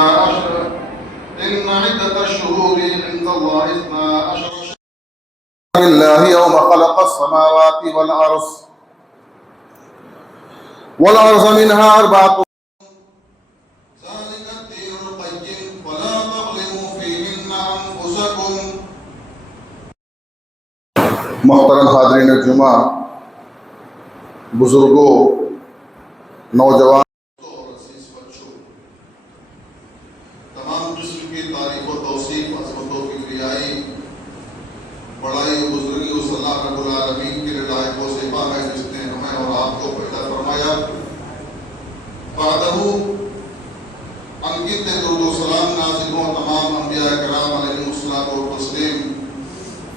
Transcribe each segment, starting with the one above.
إن عدة الشهور عند الله 12 شهرا لله يوم خلق السماوات والأرض منها أربعة ذلك الدين القيم ولا تظلموا فيهن أنفسكم. محترم حاضرین جمعہ، بزرگوں، نوجوان اور عزیز بچوں، تمام جسم کی تعریف و توصیف عظمتوں کی کبریائی، بڑائی و بزرگی اس اللہ رب العالمین کے لائق و صفا ہے جس نے ہمیں اور آپ کو پیدا فرمایا. بعدہ انگت درود و سلام نازل ہوں تمام انبیاء کرام علیہ الصلوۃ والتسلیم،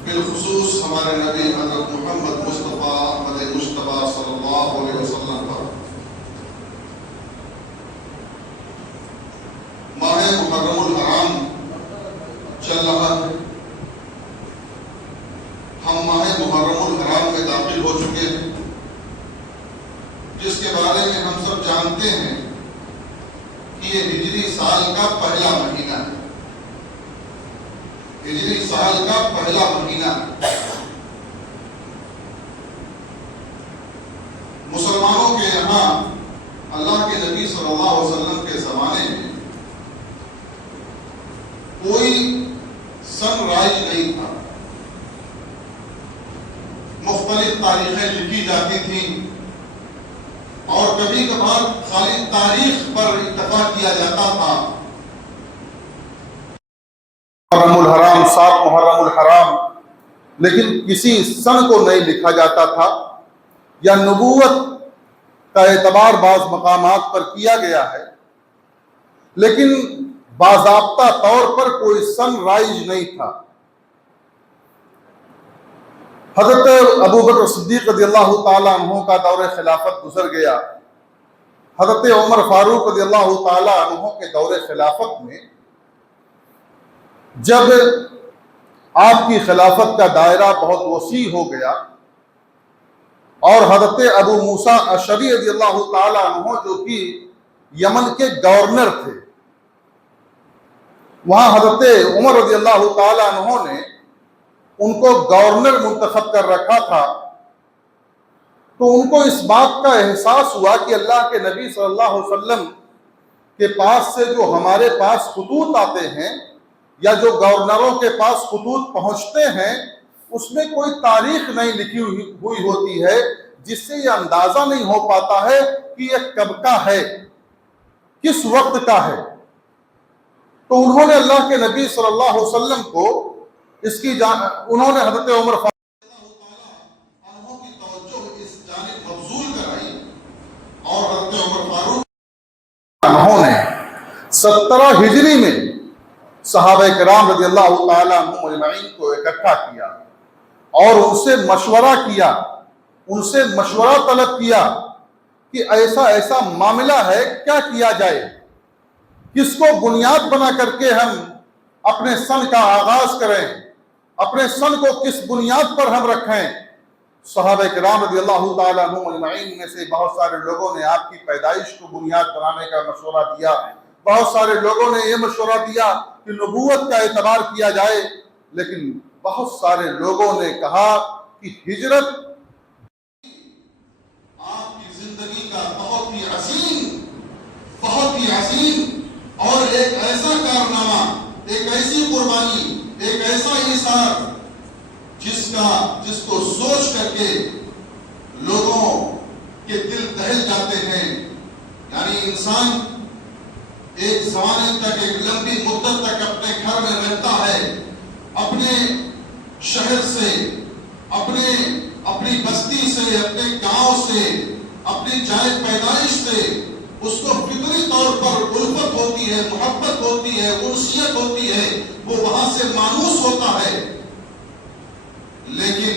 بالخصوص ہمارے نبی حضرت محمد مصطفیٰ احمد مصطفیٰ صلی اللہ علیہ وسلم پر. ماہ محرم الحرام چل رہا ہے. ہم ماہ محرم الحرام میں داخل ہو چکے ہیں، جس کے بارے میں ہم سب جانتے ہیں کہ یہ ہجری سال کا پہلا مہینہ ہے. ہجری سال کا پہلا مہینہ. مسلمانوں کے یہاں اللہ کے نبی صلی اللہ علیہ وسلم کے زمانے میں کوئی سن رائج نہیں تھا. مختلف تاریخیں لکھی جاتی تھیں اور کبھی کبھار خالی تاریخ پر اتفاق کیا جاتا تھا. محرم الحرام، 7 محرم الحرام، لیکن کسی سن کو نہیں لکھا جاتا تھا. یا نبوت کا اعتبار بعض مقامات پر کیا گیا ہے، لیکن باضابطہ طور پر کوئی سن رائج نہیں تھا. حضرت ابوبکر صدیق رضی اللہ تعالیٰ عنہ کا دور خلافت گزر گیا. حضرت عمر فاروق رضی اللہ تعالیٰ عنہ کے دور خلافت میں جب آپ کی خلافت کا دائرہ بہت وسیع ہو گیا اور حضرت ابو موسیٰ اشعری رضی اللہ تعالیٰ عنہ جو کہ یمن کے گورنر تھے، وہاں حضرت عمر رضی اللہ تعالیٰ عنہ نے ان کو گورنر منتخب کر رکھا تھا. تو ان کو اس بات کا احساس ہوا کہ اللہ کے نبی صلی اللہ علیہ وسلم کے پاس سے جو ہمارے پاس خطوط آتے ہیں یا جو گورنروں کے پاس خطوط پہنچتے ہیں، اس میں کوئی تاریخ نہیں لکھی ہوئی ہوتی ہے، جس سے یہ اندازہ نہیں ہو پاتا ہے کہ یہ کب کا ہے، کس وقت کا ہے. تو انہوں نے اللہ کے نبی صلی اللہ علیہ وسلم کو اس کی انہوں نے حضرت عمر کی توجہ اس جانب مبذول کرائی اور حضرت عمر فاروق انہوں نے 17 ہجری میں صحابہ کرام رضی اللہ تعالیٰ عنہ مجمعین کو اکٹھا کیا اور ان سے مشورہ کیا، ان سے مشورہ طلب کیا کہ ایسا ایسا معاملہ ہے، کیا کیا جائے، کس کو بنیاد بنا کر کے ہم اپنے سن کا آغاز کریں، اپنے سن کو کس بنیاد پر ہم رکھیں. صحابہ کرام رضی اللہ تعالیٰ عنہ مجمعین میں سے بہت سارے لوگوں نے آپ کی پیدائش کو بنیاد بنانے کا مشورہ دیا. بہت سارے لوگوں نے یہ مشورہ دیا کہ نبوت کا اعتبار کیا جائے، لیکن بہت سارے لوگوں نے کہا کہ ہجرت آپ کی زندگی کا بہت ہی عظیم اور ایک ایسا کارنامہ، ایک ایسی قربانی، ایک ایسا ایثار جس کو سوچ کر کے لوگوں کے دل دہل جاتے ہیں. یعنی انسان ایک زمانے تک، ایک لمبی مدت تک اپنے گھر میں رہتا ہے، اپنے شہر سے، اپنی بستی سے، اپنے گاؤں سے، اپنی جائے پیدائش سے اس کو فطری طور پر الفت ہوتی ہے، محبت ہوتی ہے، انسیت ہوتی ہے، وہ وہاں سے مانوس ہوتا ہے. لیکن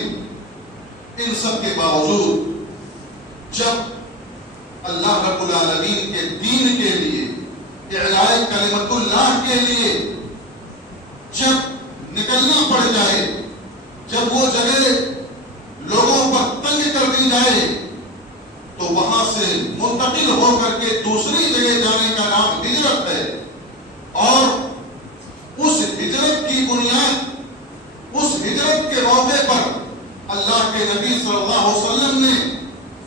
ان سب کے باوجود جب اللہ رب العالمین کے دین کے لیے، اعلاء کلمت اللہ کے لیے جب نکلنا پڑ جائے، جب وہ جگہ لوگوں پر تنگ کر دی جائے، تو وہاں سے منتقل ہو کر کے دوسری جگہ جانے کا نام ہجرت ہے. کے نبی صلی اللہ علیہ وسلم نے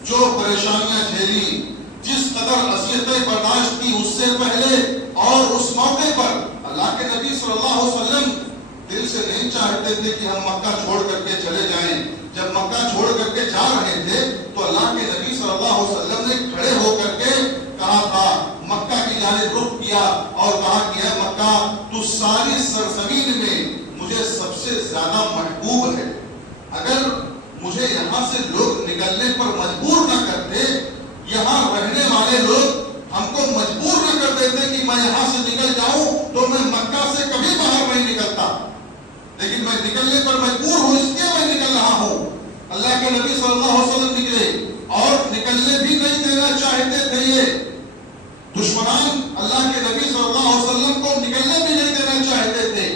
جو پریشانیاں جھیلی، جس قدر اذیتیں برداشت کی اس سے پہلے اور اس موقع پر، اللہ کے نبی صلی اللہ علیہ وسلم دل سے نہیں چاہتے تھے کہ ہم مکہ چھوڑ کر کے چلے جائیں۔ جب مکہ چھوڑ کر کے جا رہے تھے تو اللہ کے نبی صلی اللہ علیہ وسلم نے کھڑے ہو کر کے کہا تھا، مکہ کی جانب رخ کیا اور کہا کہ اے مکہ، تو ساری سرزمین میں مجھے سب سے زیادہ محبوب ہے۔ اگر مجھے یہاں سے لوگ نکلنے پر مجبور نہ کرتے، یہاں رہنے والے لوگ ہم کو مجبور نہ کر دیتے کہ میں یہاں سے نکل جاؤں، تو میں مکہ سے کبھی باہر نہیں نکلتا، لیکن میں نکلنے پر مجبور ہوں، اس لیے میں نکل رہا ہوں۔ اللہ کے نبی صلی اللہ علیہ وسلم نکلے اور نکلنے بھی نہیں دینا چاہتے تھے یہ دشمنان، اللہ کے نبی صلی اللہ علیہ وسلم کو نکلنے بھی نہیں دینا چاہتے تھے۔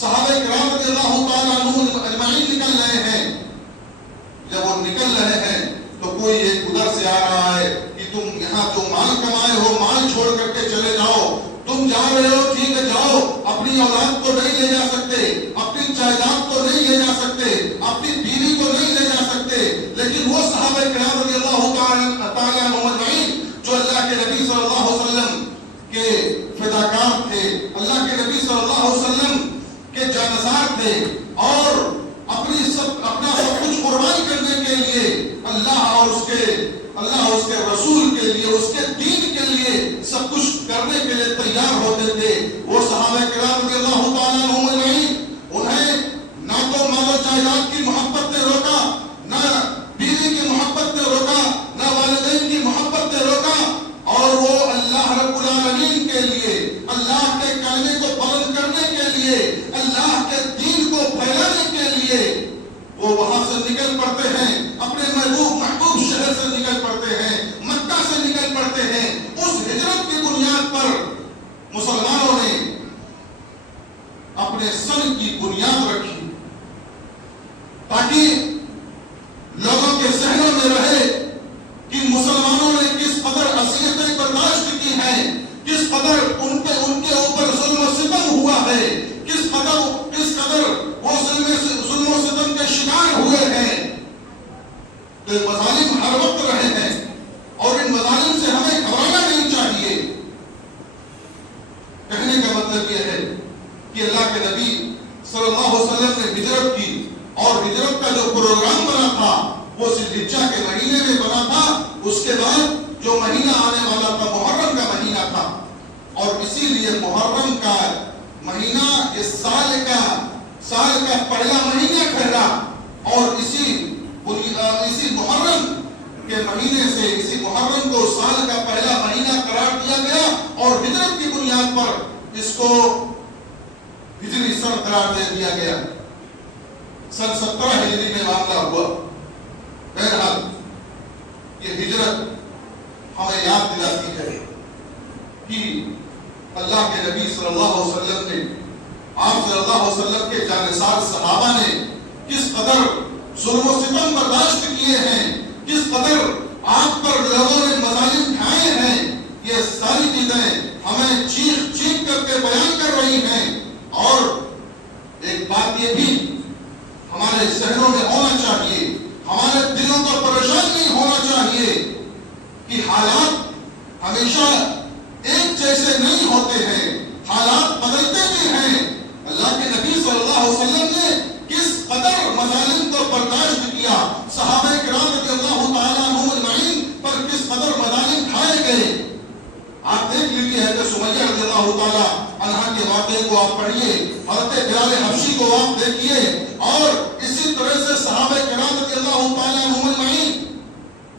صحابہ کرام رضی اللہ تعالیٰ عنہم اجمعین نکل رہے ہیں۔ جب وہ نکل رہے ہیں تو کوئی ایک ادھر سے آ رہا ہے کہ تم یہاں جو مال کمائے ہو مال چھوڑ کر کے چلے جاؤ، تم جا رہے ہو ٹھیک ہے جاؤ، اپنی اولاد کو نہیں لے جا سکتے، اپنی جائیداد کو نہیں لے جا سکتے، اپنی بیوی کو نہیں لے جا سکتے، لیکن وہ صحابہ کرام رضی اللہ تعالیٰ عنہم اجمعین جو اللہ کے نبی صلی اللہ علیہ وسلم کے فداکار تھے، اللہ کے نبی صلی اللہ علیہ وسلم کے جانثار تھے، اور اپنا سب کچھ قربان کرنے کے لیے اللہ اور اس کے رسول کے لیے، اس کے دین کے لیے سب کچھ کرنے کے لیے تیار ہوتے تھے، وہ صحابہ کرام رضی اللہ تعالیٰ عنہم اجمعین، انہیں نہ تو مال و جائیداد کی محبت نے روکا، نہ بیوی کی محبت نے روکا، نہ والدین کی محبت نے روکا، اور وہ اللہ رب العالمین کے لیے، اللہ کے کلمے کو بلند کرنے کے لیے، اللہ کے دین کو پھیلانے کے لیے وہ وہاں سے نکل پڑتے ہیں، اپنے محبوب شہر سے نکل پڑتے ہیں، مکہ سے نکل پڑتے ہیں۔ اس ہجرت کی بنیاد پر مسلمانوں نے اپنے سن کی بنیاد رکھی تاکہ لوگوں کے ذہنوں میں رہے کہ مسلمانوں نے کس قدر اذیتیں برداشت کی ہیں، کس قدر ان کے اوپر ظلم و ستم ہوا ہے، کس قدر وہ ظلم و ستم کے شکار ہوئے ہیں۔ تو مظالم ہر وقت رہے ہیں اور ان مظالم سے ہمیں گھبرانا نہیں چاہیے۔ کہنے کا مطلب یہ ہے کہ اللہ کے نبی صلی اللہ علیہ وسلم نے ہجرت کی، اور ہجرت کا جو پروگرام بنا تھا وہ ذی الحجہ کے مہینے میں بنا تھا۔ اس کے بعد جو مہینہ آنے والا تھا محرم کا مہینہ تھا، اور اسی لیے محرم کا مہینہ اس سال کا پہلا مہینہ ٹھہرا، اور اسی محرم کے مہینے سے اسی محرم کو سال کا پہلا مہینہ قرار دیا گیا، اور ہجرت کی بنیاد پر اس کو ہجری سن قرار دے دیا گیا۔ سن 17 ہجری میں معاملہ ہوا۔ بہرحال یہ ہجرت ہمیں یاد دلاتی ہے کہ اللہ کے نبی صلی اللہ علیہ وسلم نے، آپ صلی اللہ علیہ وسلم کے جانثار صحابہ نے کس قدر ظلم و ستم برداشت کیے ہیں، کس قدر آپ پر لوگوں نے مظالم ڈھائے ہیں، یہ ساری چیزیں ہمیں چیخ چیخ کر کے بیان کر رہی ہیں۔ اور ایک بات یہ بھی ہمارے ذہنوں میں ہونا چاہیے، ہمارے دلوں کو پریشان نہیں ہونا چاہیے کہ حالات ہمیشہ ایک جیسے نہیں ہوتے ہیں، حالات بدلتے بھی ہیں۔ اللہ کے نبی صلی اللہ علیہ وسلم نے کس قدر مظالم کو برداشت کیا، صحابہ کرام رضی اللہ تعالیٰ عنہم اجمعین پر کس قدر مظالم ڈھائے گئے۔ آپ دیکھ لیجیے حضرت سمیہ رضی اللہ تعالیٰ عنہا کے واقعے کو آپ پڑھیے، حضرت بلال حبشی کو آپ دیکھیے، اور اسی طرح سے صحابہ کرام رضی اللہ تعالیٰ عنہم اجمعین،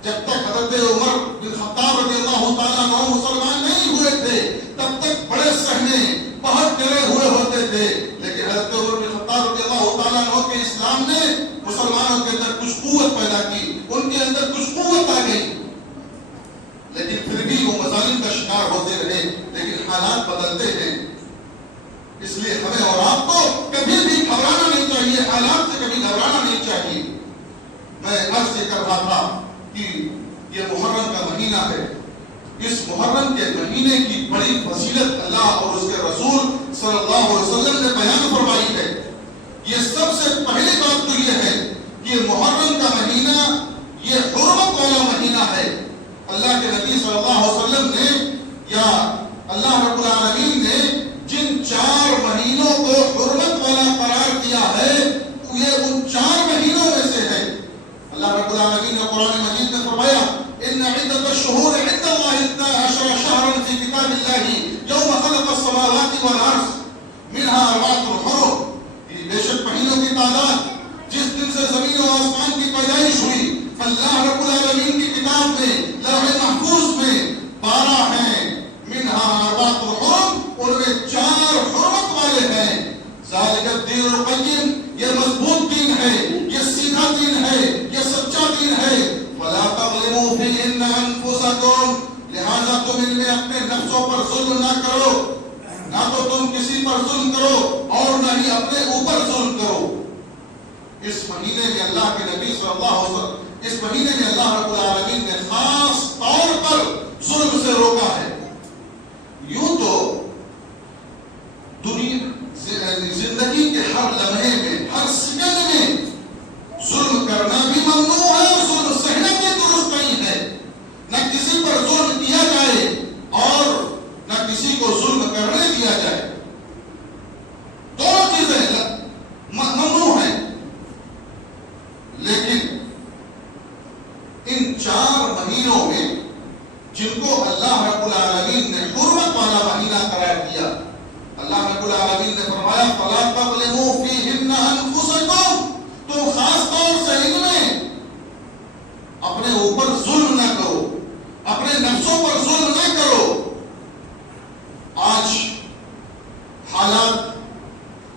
جب تک حضرت عمر بن خطاب رضی اللہ تعالیٰ عنہ مسلمان نہیں ہوئے تھے تب تک بڑے صحنے بہت ڈرے ہوئے ہوتے تھے، لیکن حضرت عمر بن خطاب رضی اللہ تعالیٰ عنہ کے اسلام نے مسلمانوں کے اندر کچھ قوت پیدا کی، ان کے اندر کچھ قوت آ گئی، لیکن پھر بھی وہ مظالم کا شکار ہوتے رہے۔ لیکن حالات بدلتے ہیں، اس لیے ہمیں اور آپ کو کبھی بھی گھبرانا نہیں چاہیے، حالات سے کبھی گھبرانا نہیں چاہیے۔ میں عرض کر رہا تھا کہ یہ محرم کا مہینہ ہے، اس محرم کے مہینے کی بڑی فضیلت اللہ اور اس کے رسول صلی اللہ علیہ وسلم نے بیان فرمائی ہے۔ یہ سب سے پہلی بات تو یہ ہے کہ یہ محرم کا مہینہ یہ حرمت والا مہینہ ہے. اللہ کے نبی صلی اللہ علیہ وسلم نے یا اللہ رب العالمین نے جن 4 مہینوں کو حرمت والا قرار دیا ہے یہ ان 4 مہینوں میں سے ہے. اللہ رب العالمین نے قرآن مجید میں فرمایا ان عدت الشہور عند اللہ 12 شہرا فی کتاب اللہ یوم خلق السماوات والارض منها 4 حرم. بے شک مہینوں کی تعداد جس دن سے زمین و آسمان کی پیدائش ہوئی اللہ رب العالمین کی کتاب میں لوح محفوظ میں 12 ہیں. منها 4 حرم ان میں 4 حرمت والے ہیں. ذالک الدین القیم یہ مضبوط دین ہے یہ سیدھا دین ہے یہ سچا دین ہے. فلا تظلموا فیہن انفسکم لہذا تم ان میں اپنے نفسوں پر ظلم نہ کرو. نہ تو تم کسی پر ظلم کرو اور نہ ہی اپنے اوپر ظلم کرو. اس مہینے میں اللہ کے نبی صلی اللہ علیہ وسلم اس مہینے میں اللہ رب العالمین نے خاص طور پر ظلم سے روکا ہے. یوں تو زندگی کے ہر لمحے میں ہر سیکنڈ میں ظلم کرنا بھی ممنوع ہے اور ظلم سہنا بھی درست نہیں ہے. نہ کسی پر ظلم کیا جائے اور نہ کسی کو ظلم کرنے دیا جائے. دونوں چیزیں ممنوع ہیں. لیکن ان 4 مہینوں میں جن کو اللہ رب العالمین نے حرمت والا مہینہ قرار دیا اللہ رب العالمین نے فرمایا فلا تظلموا فیہن انفسکم تم خاص طور سے ان میں اپنے اوپر ظلم نہ کرو اپنے نفسوں پر ظلم نہ کرو. آج حالات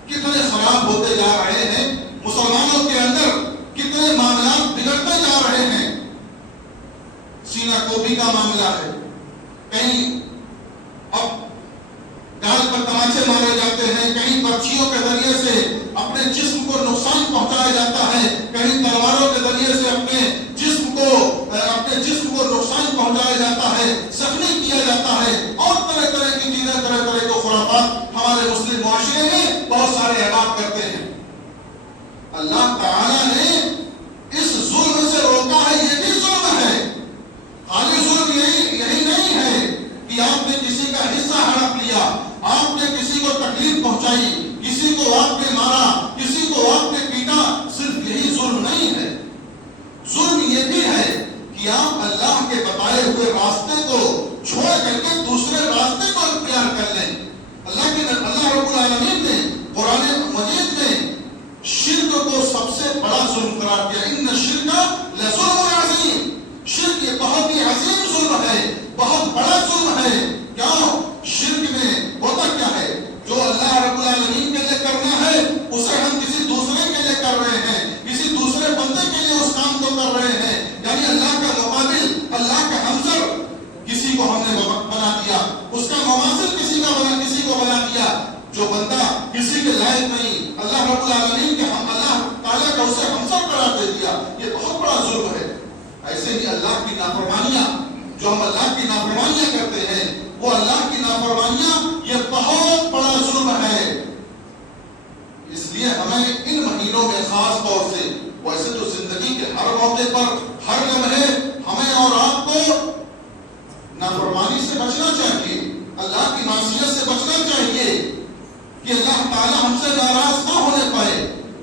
کتنے خراب ہوتے جا رہے ہیں. مسلمانوں کے اندر کتنے معاملات بگڑتے جا رہے ہیں. سینہ کوبی کا معاملہ ہے. کہیں اب گال پر تماچے مارے جاتے ہیں. کہیں پرچیوں کے ذریعے سے اپنے جسم کو نقصان پہنچایا جاتا ہے. کہیں تلواروں کے ذریعے سے اپنے جسم کو نقصان پہنچایا جاتا ہے زخمی کیا جاتا ہے اور طرح طرح کی چیزیں طرح طرح کے خرافات ہمارے مسلم معاشرے میں بہت سارے احباب کرتے ہیں. اللہ تعالیٰ نے اس ظلم سے روکا ہے. یہ بھی ظلم ہے. خالی ظلم یہی نہیں ہے کہ آپ نے کسی کا حصہ ہڑپ لیا آپ نے کسی کو تکلیف پہنچائی کسی کو آپ نے مارا کسی کو آپ نے پیٹا. صرف یہی ظلم نہیں ہے. ظلم یہ بھی ہے کہ آپ اللہ کے بتائے ہوئے راستے کو چھوڑ کر کے دوسرے راستے کو اختیار کر لیں. اللہ رب العالمین نے قرآن مجید میں شرک کو سب سے بڑا ظلم قرار دیا. ان الشرک لظلم عظیم. شرک یہ بہت ہی عظیم ظلم ہے بہت بڑا ظلم ہے. کیوں؟ شرک میں ہوتا کیا ہے جو اللہ رب العالمین کے لیے کرنا ہے اسے ہم کسی دوسرے کے لیے کر رہے ہیں کسی دوسرے بندے کے لیے اس کام کو کر رہے ہیں. یعنی اللہ کا مقابل اللہ کا ہمسر کسی کو ہم نے بنا دیا اس کا مماثل کسی کو بنا دیا. جو بندہ کسی کے لائق نہیں اللہ رب العالمین کے اللہ تعالیٰ کا اسے ہمسر قرار دے دیا. یہ بہت بڑا ظلم ہے. ایسے ہی اللہ کی نافرمانیاں جو ہم اللہ کی نافرمانیاں کرتے ہیں وہ اللہ کی نافرمانیاں یہ بہت بڑا ظلم ہے. اس لیے ہمیں ان مہینوں میں خاص طور سے ویسے تو زندگی کے ہر موقع پر ہر لمحے ہمیں اور آپ کو نافرمانی سے بچنا چاہیے اللہ کی معصیت سے بچنا چاہیے کہ اللہ تعالیٰ ہم سے ناراض نہ ہونے پائے.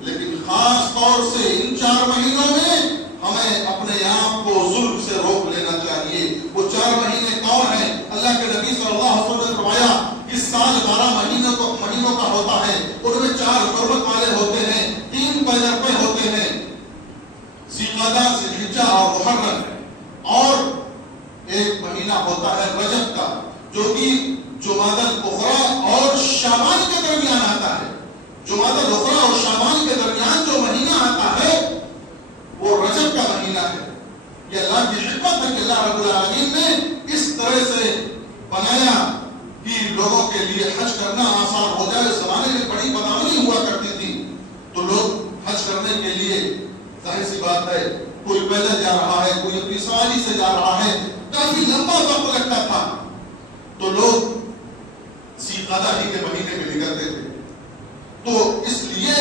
لیکن خاص طور سے ان 4 مہینوں میں ہمیں اپنے آپ کو ظلم سے روک لینا چاہیے. وہ 4 مہینے کون ہیں؟ اللہ کے نبی صلی اللہ علیہ وسلم نے فرمایا اس سال 12 مہینوں کا ہوتا ہے. ان میں 4 حرمت والے ہوتے ہیں 3 پیدرپے ہوتے ہیں ذوالقعدہ ذوالحجہ اور محرم. اور ایک مہینہ ہوتا ہے رجب کا جو کہ جمادی الاخری اور شعبان کے درمیان آتا ہے. جمادی الاخری اور شعبان کے درمیان جو مہینہ آتا ہے وہ رجب کا مہینہ ہے. یہ اللہ کی حکمت ہے کہ اللہ رب العالمین نے اس طرح سے بنایا کہ لوگوں کے لیے حج کرنا آسان ہو جائے. اس زمانے میں بڑی بدامنی ہوا کرتی تھی تو لوگ حج کرنے کے لیے ظاہر سی بات ہے کوئی پیدل جا رہا ہے کوئی اپنی سواری سے جا رہا ہے کافی لمبا وقت لگتا تھا تو لوگ ذوالقعدہ ہی کے مہینے میں نکلتے تھے. تو اس لیے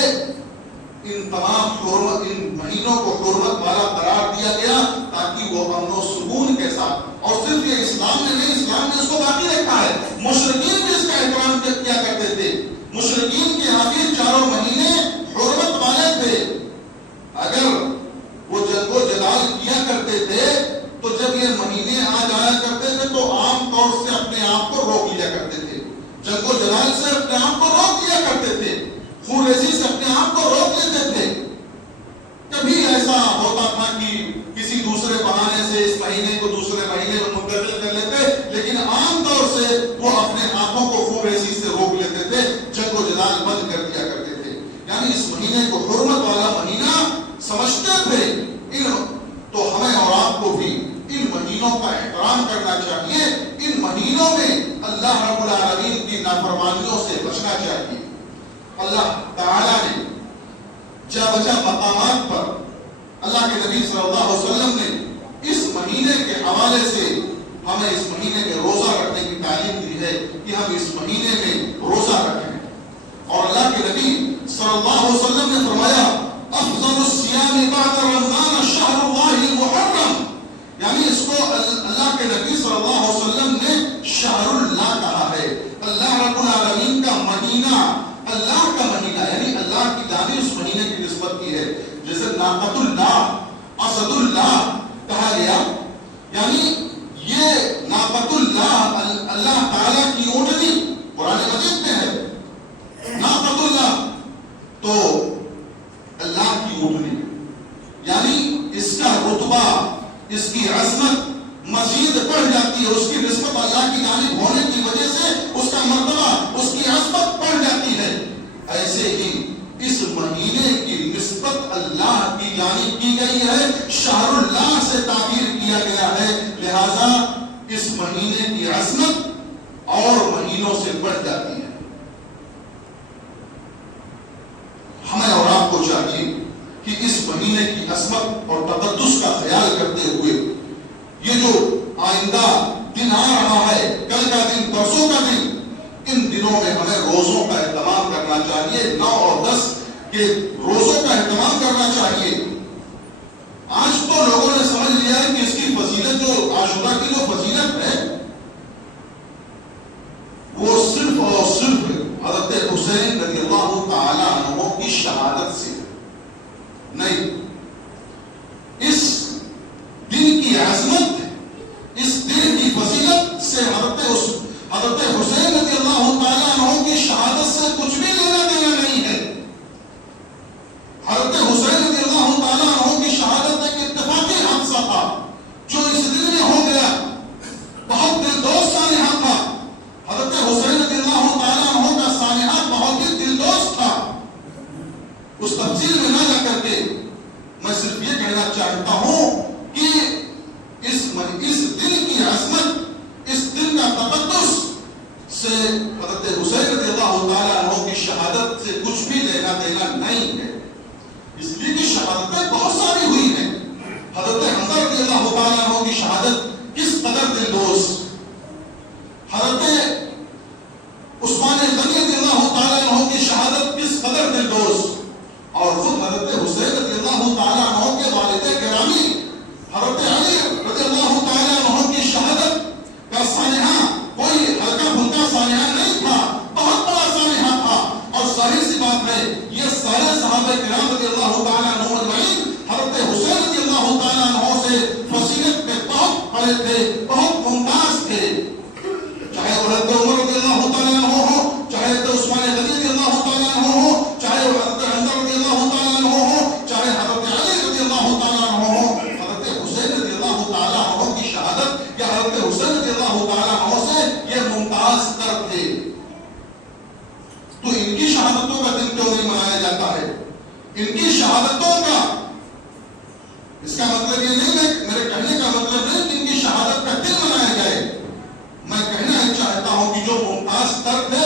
ان تمام ان مہینوں کو حرمت والا قرار دیا گیا تاکہ وہ امن و سکون کے ساتھ، اور صرف یہ اسلام میں نہیں، اسلام نے اس کو باقی رکھا ہے، مشرکین بھی اس کا احترام کیا کرتے تھے، مشرکین کے یہاں بھی چاروں مہینے حرمت والے تھے، اگر وہ جنگ و جدال کیا کرتے تھے تو جب یہ مہینے آ جایا کرتے تھے تو عام طور سے اپنے آپ کو روک لیا کرتے تھے، جنگ و جدال سے اپنے آپ کو روک لیا کرتے تھے، خون ریزی سے اپنے آپ کو روک لیتے تھے۔ کبھی ایسا ہوتا تھا کہ کسی دوسرے بہانے سے اس مہینے کو دوسرے مہینے میں منتقل کر لیتے، لیکن عام طور سے وہ اپنے ہاتھوں کو خون ریزی سے روک لیتے تھے، جنگ و جدال بند کر دیا کرتے تھے۔ یعنی اس مہینے کو حرمت والا مہینہ سمجھتے تھے، تو ہمیں اور آپ کو بھی ان مہینوں کا احترام کرنا چاہیے، ان مہینوں میں اللہ رب العالمین کی نافرمانیوں سے بچنا چاہیے۔ اللہ تعالیٰ نے جا بجا مقامات پر اللہ کے نبی صلی اللہ علیہ وسلم نے اس مہینے کے حوالے سے ہمیں اس مہینے میں روزہ رکھنے کی تعلیم دی ہے کہ ہم اس مہینے میں روزہ رکھیں، اور اللہ کے نبی صلی اللہ علیہ وسلم نے فرمایا افضل الصیام بعد رمضان شہر اللہ المحرم، یعنی اس کو اللہ کے نبی صلی اللہ علیہ وسلم نے شہر اللہ کہا ہے، اللہ رب العالمین کا مہینہ، اللہ کا مہینہ، یعنی اللہ کی جانب اس مہینے کی نسبت کی ہے، جیسے ناقۃ اللہ، اسد اللہ کہا گیا، یعنی یہ ناقۃ اللہ اللہ تعالیٰ کی اونٹنی قرآن مجید میں ہے، ناقۃ اللہ تو اللہ کی اونٹنی، یعنی اس کا رتبہ، اس کی عظمت مزید بڑھ جاتی ہے، اس کی نسبت اللہ کی جانب ہونے کی وجہ سے اس کا مرتبہ، اس کی عظمت بڑھ جاتی ہے۔ ایسے ہی اس مہینے کی نسبت اللہ کی جانب کی گئی ہے، شہر اللہ سے تعبیر کیا گیا ہے، لہذا اس مہینے کی عظمت اور مہینوں سے بڑھ جاتی ہے۔ ہمیں اور آپ کو چاہیے کہ اس مہینے کی عظمت اور تقدس کا خیال کرتے ہوئے یہ جو آئندہ دن آ رہا ہے، کل کا دن، پرسوں کا دن، ان دنوں میں ہمیں روزوں کا اہتمام کرنا چاہیے، 9 اور 10 کے روزوں کا اہتمام کرنا چاہیے۔ آج تو لوگوں نے سمجھ لیا ہے کہ اس کی فضیلت، جو عاشورہ کی جو فضیلت ہے، وہ صرف اور صرف حضرت حسین رضی اللہ تعالی عنہ کی شہادت سے نہیں، اس دن کی عظمت، اس دن کی فضیلت سے حضرت حسین رضی اللہ تعالیٰ عنہ کی شہادت سے کچھ بھی لینا دینا نہیں ہے۔ حضرت حسین رضی اللہ تعالیٰ عنہ کی شہادت ایک اتفاقی حادثہ تھا جو اس دن میں ہو گیا، بہت دلدوز سانحہ تھا، حضرت حسین رضی اللہ تعالیٰ عنہ کا سانحہ بہت ہی دلدوز تھا۔ اس تفصیل میں نہ جا کر کے میں صرف یہ کہنا چاہتا ہوں کہ اس دن کی عظمت، اس دن کا تقدس سے حضرت حسین رضی اللہ تعالیٰ عنہ کی شہادت سے کچھ بھی لینا دینا نہیں ہے، اس لیے کہ شہادتیں بہت ساری ہوئی ہیں۔ حضرت حمزہ رضی اللہ تعالیٰ عنہ کی شہادت کس قدر دلدوز، حضرت عثمان غنی رضی اللہ تعالیٰ عنہ کی شہادت کس قدر دلدوز، اور خود حضرت حسین رضی اللہ تعالیٰ عنہ کے والد گرامی حضرت علی رضی اللہ تعالیٰ عنہ کی شہادت کا سانحہ کوئی ہلکا پھلکا سانحہ نہیں تھا، بہت بڑا سانحہ تھا، اور ظاہر سی بات ہے یہ سارے صحابہ کرام رضی اللہ تعالیٰ عنہ اجمعین حضرت حسین رضی اللہ تعالیٰ عنہ سے فضیلت میں بہت بڑے تھے، بہت ممتاز تھے، چاہے وہ حضرت عمر رضی اللہ تعالیٰ عنہ ہو، چاہے حضرت عثمان غنی رضی اللہ تعالیٰ عنہ ہو، چاہے وہ حضرت حمزہ رضی اللہ تعالیٰ عنہ ہو، چاہے حضرت علی رضی اللہ تعالیٰ عنہ ہو، حضرت حسین رضی اللہ تعالیٰ عنہ کی شہادت یا حضرت حسین رضی اللہ تعالیٰ عنہ سے یہ ممتاز تر تھے، تو ان کی شہادتوں کا دن کیوں نہیں منایا جاتا ہے؟ ان کی شہادتوں کا، اس کا مطلب یہ نہیں ہے، میرے کہنے کا مطلب نہیں کہ ان کی شہادت کا دن منایا جائے، میں کہنا چاہتا ہوں کہ جو ممتاز تر تھے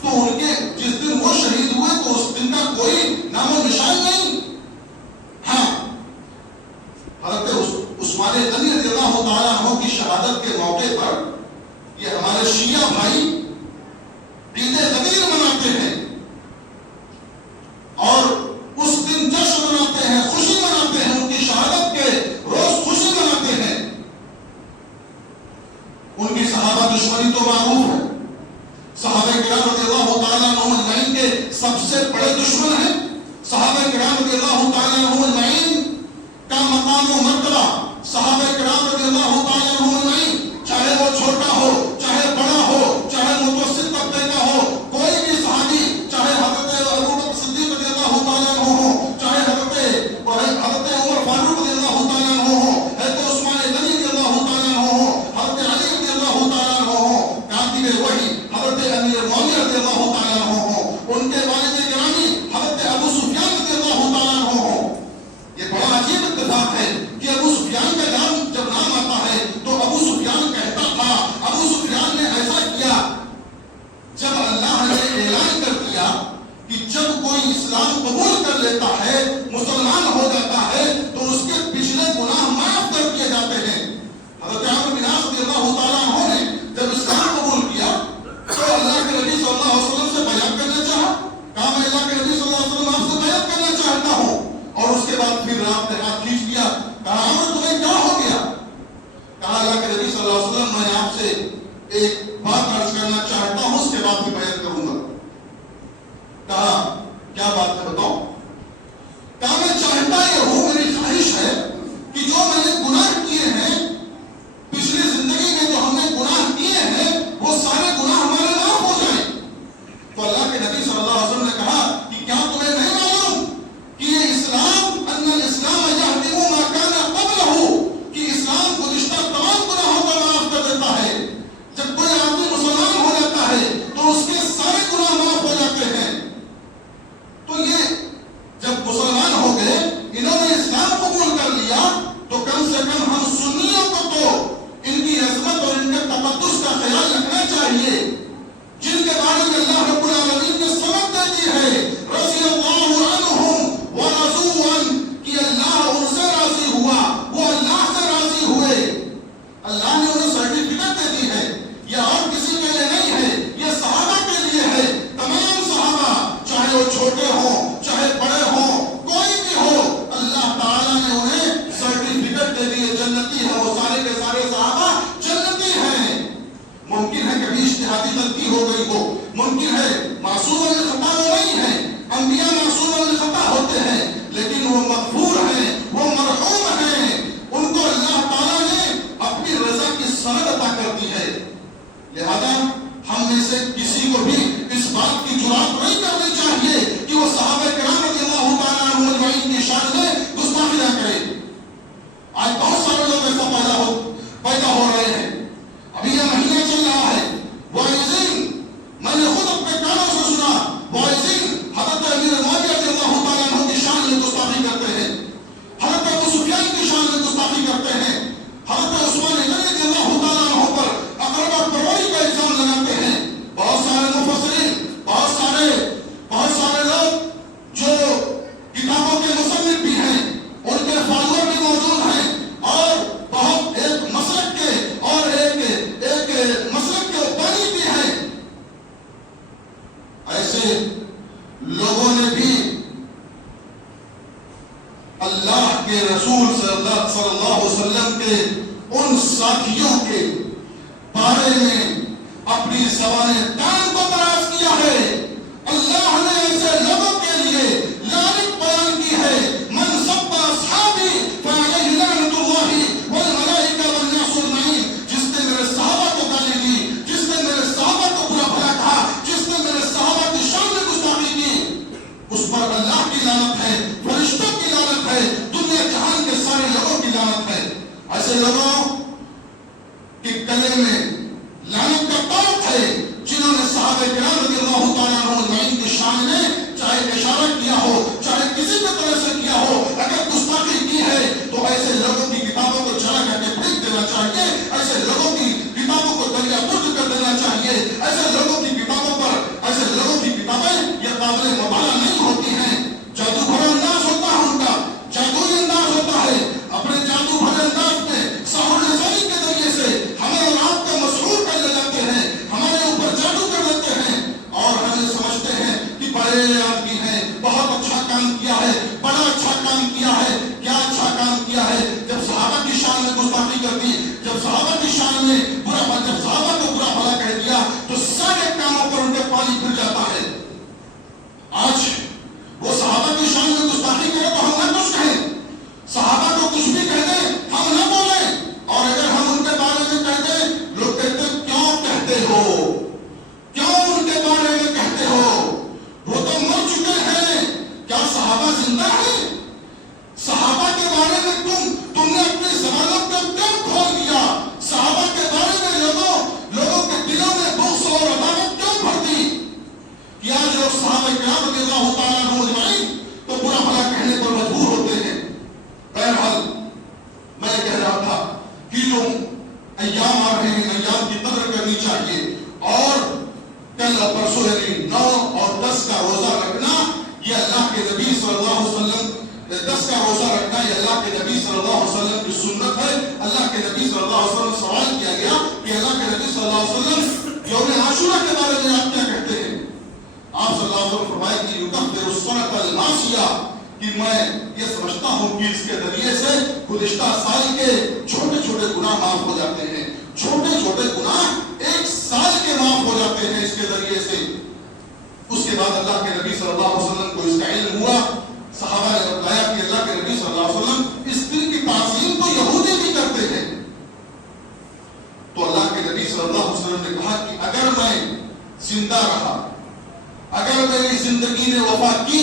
تو ان کے جس دن وہ شہید ہوئے تو اس دن کا کوئی نام و نشان نہیں۔ ہاں، حضرت عثمان غنی رضی اللہ تعالیٰ عنہ کی شہادت کے موقع پر یہ ہمارے شیعہ بھائی عید غدیر مناتے ہیں، اور اس دن کرام رضی اللہ تعالیٰ عنہم اجمعین کے سب سے بڑے دشمن ہیں. صحابہ کرام رضی اللہ تعالیٰ عنہم اجمعین کا مقام و مرتبہ، صحابہ کرام رضی اللہ تعالیٰ عنہم اجمعین چاہے وہ چھوٹا ہو چاہے بڑا ہو چاہے متوسط طبقے کا ہو، کوئی بھی صحابی چاہے حضرت ابو بکر صدیق رضی اللہ تعالیٰ عنہ ہو، چاہے حضرت عمر فاروق رضی اللہ تعالیٰ عنہ ہو، حضرت عثمان غنی رضی اللہ تعالیٰ عنہ ہو، حضرت علی رضی اللہ تعالیٰ عنہ ہو، کاتب وحی حضرت امیر معاویہ رضی اللہ تعالیٰ عنہ ہو، ان کے والد گرامی حضرت ابو سفیان رضی اللہ تعالیٰ عنہ ہو. یہ بڑا عجیب اتفاق ہے کہ ابو سفیان کا جب نام آتا ہے تو ابو سفیان کہتا تھا، ابو سفیان نے ایسا کیا. جب اللہ نے اعلان کر دیا کہ جب کوئی اسلام قبول کر لیتا ہے، مسلمان ہو جاتا ہے، تو اس کے پچھلے گناہ معاف کر دیے جاتے ہیں. حضرت عمرو بن عاص رضی اللہ تعالیٰ عنہ نے جب اسلام قبول کیا تو اللہ کے نبی صلی اللہ علیہ وسلم سے بیعت کرنا چاہا. کہا میں اللہ کے نبی صلی اللہ علیہ وسلم آپ سے بیعت کرنا چاہتا ہوں. اور اس کے بعد پھر رات نے ہاتھ کھینچ دیا. کہا عمرو تمہیں کیا ہو گیا؟ کہا اللہ کے نبی صلی اللہ علیہ وسلم میں آپ سے ایک بات عرض کرنا چاہتا ہوں، اس کے بعد پھر بیعت کروں گا. کہا کیا بات ہے بتاؤ؟ کہا میں چاہتا یہ ہوں، میری خواہش ہے کہ جو میں نے گناہ کیے ہیں پچھلی زندگی میں، جو ہم نے گناہ کیے ہیں وہ سارے گناہ ہمارے معاف ہو جائیں. تو اللہ کے نبی صلی اللہ علیہ وسلم نے کہا کہ کیا تمہیں نہیں معلوم کہ یہ اسلام ان الاسلام یہدم ما کان قبلہ، کہ اسلام گزشتہ تمام گناہوں کو معاف کر دیتا ہے. جب کوئی آدمی مسلمان ہو جاتا ہے تو اس کے سارے گناہ معاف ہو جاتے ہیں. تو یہ جب مسلمان ہو گئے، انہوں نے اسلام قبول کر لیا، تو کم سے کم ہم سنیوں کو تو ان کی عظمت اور ان کے تقدس کا خیال رکھنا چاہیے، جن کے بارے میں اللہ رب العالمین نے سبق دے دی ہے رضی اللہ عنہم ورضوا عنہ، کہ اللہ ان سے راضی ہوا، وہ اللہ سے راضی ہوئے. اللہ نے انہیں سرٹیفکیٹ دے دی ہے. یہ اور کسی کے لیے نہیں ہے، یہ صحابہ کے لیے ہے. تمام صحابہ چاہے وہ چھوٹے ہوں چاہے بڑے ہوں، کوئی بھی ہو، اللہ تعالیٰ نے انہیں سرٹیفکیٹ دے دی ہے، جنتی ہے. وہ سارے کے سارے صحابہ جنتی ہیں. ممکن ہے کبھی اجتہادی غلطی ہو گئی ہو، ممکن ہے معصوم الخطا وہ نہیں ہے، انبیاء معصوم الخطا ہوتے ہیں، لیکن وہ مغفور ہیں، وہ مرحوم ہیں. ان کو اللہ تعالیٰ نے اپنی رضا کی سند عطا کر دی ہے. لہذا ہم میں سے کسی کو بھی اس بات کی جرات نہیں کرنی چاہیے کہ وہ صحابہ کرام رضی اللہ تعالیٰ عنہم اجمعین کی شان میں گستاخی نہ کرے. آج بہت سارے لوگ ایسا پیدا ہو رہے ہیں. ابھی یہ مہینہ چل رہا ہے، واعظین، میں نے خود اپنے کانوں سے سنا، واعظین حضرت امیر معاویہ رضی اللہ تعالیٰ عنہ کی شان میں گستاخی کرتے ہیں، حضرت ابو سفیان کی شان میں گستاخی کرتے ہیں، حضرت عثمان غنی رضی اللہ تعالیٰ عنہ پر اقربا پروری کا الزام لگاتے ہیں. بہت سارے مفسرین، بہت سارے لوگ جو کتابوں کے مصنف بھی ہیں، ان کے فالوور بھی موجود ہیں، اور بہت ایک مسلک کے اور ایک مسلک کے بانی بھی ہیں. ایسے لوگوں نے بھی اللہ کے رسول صلی اللہ علیہ وسلم کے ان ساتھیوں کے بارے میں اپنی زبان دان کو دراز کیا ہے. اللہ نے ایسے لوگوں کے لیے لعنت بیان کی ہے، من سب اصحابی فعلیہ لعنت اللہ والملائکہ والناس اجمعین. جس نے میرے صحابہ کو گالی دی، جس نے میرے صحابہ کو برا بھلا کہا، جس نے میرے صحابہ کی شان میں گستاخی کی، اس پر اللہ کی لعنت ہے، فرشتوں کی لعنت ہے، دنیا جہان کے سارے لوگوں کی لعنت ہے. ایسے لوگوں کے گلے میں لعنت کا پاک ہے جنہوں نے صحابہ کرام رضی اللہ تعالیٰ عنہ اجمعین کی شان میں چاہے اشارہ کیا ہو، چاہے کسی بھی طرح سے کیا ہو، اگر گستاخی کی ہے تو ایسے لوگوں کی کتابوں کو جلا کر کے پھینک دینا چاہیے، ایسے لوگوں کی کتابوں کو دریا برد کر دینا چاہیے. ایسے لوگوں کی کتابوں پر، ایسے لوگوں کی کتابیں یہ قابل مطالعہ نہیں ہوتی ہیں. جادو بھرا انداز ہوتا ہے ان کا، جادوئی انداز ہوتا ہے. اپنے جادو بھرے انداز میں سحر نظری کے ذریعے سے ہمیں اور آپ کو مسحور کر لے جاتے ہیں، ہمارے اوپر جادو کر لیتے ہیں، اور ہمیں سمجھتے ہیں کہ بڑے آدمی ہیں، بہت اچھا کام کیا ہے، بڑا اچھا کام کیا ہے. کیا اچھا کام کیا ہے؟ جب صحابہ کی شان میں گستاخی کر دی، جب صحابہ کی شان میں جب صحابہ کو برا بھلا کہہ دیا، تو سارے کاموں پر ان کے صحابہ کرام رضی اللہ تعالیٰ عنہم اجمعین تو برا بھلا کہنے پر مجبور ہوتے ہیں. بہرحال میں کہہ رہا تھا کہ جو ایام آ رہے ہیں ایام کی قدر کرنی چاہیے, اور کل اور پرسوں یعنی 9 اور 10 کا روزہ رکھنا یہ اللہ کے نبی صلی اللہ علیہ وسلم 10 کا روزہ رکھنا یہ اللہ کے نبی صلی اللہ علیہ وسلم کی سنت ہے. اللہ کے نبی صلی اللہ علیہ وسلم سوال کیا گیا کہ اللہ کے نبی صلی اللہ علیہ وسلم یوم عاشورہ کے بارے میں آپ کیا کہتے ہیں؟ آپ صلی اللہ علیہ وسلم فرمائے کہ یکفر السنۃ الماضیہ, کہ میں یہ سمجھتا ہوں کہ اس کے ذریعے سے گزشتہ سال کے چھوٹے چھوٹے گناہ معاف ہو جاتے ہیں. چھوٹے چھوٹے گناہ ایک سال کے معاف ہو جاتے ہیں اس کے ذریعے سے. اس کے بعد اللہ کے نبی صلی اللہ علیہ وسلم کو اس کا علم ہوا. صحابہ نے بتایا کہ اللہ کے نبی صلی اللہ علیہ وسلم اس دن کی تعظیم تو یہودی بھی کرتے ہیں. تو اللہ کے نبی صلی اللہ علیہ وسلم نے کہا کہ اگر میں زندہ رہا, اگر میری زندگی نے وفا کی,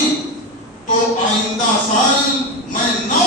تو آئندہ سال میں نہ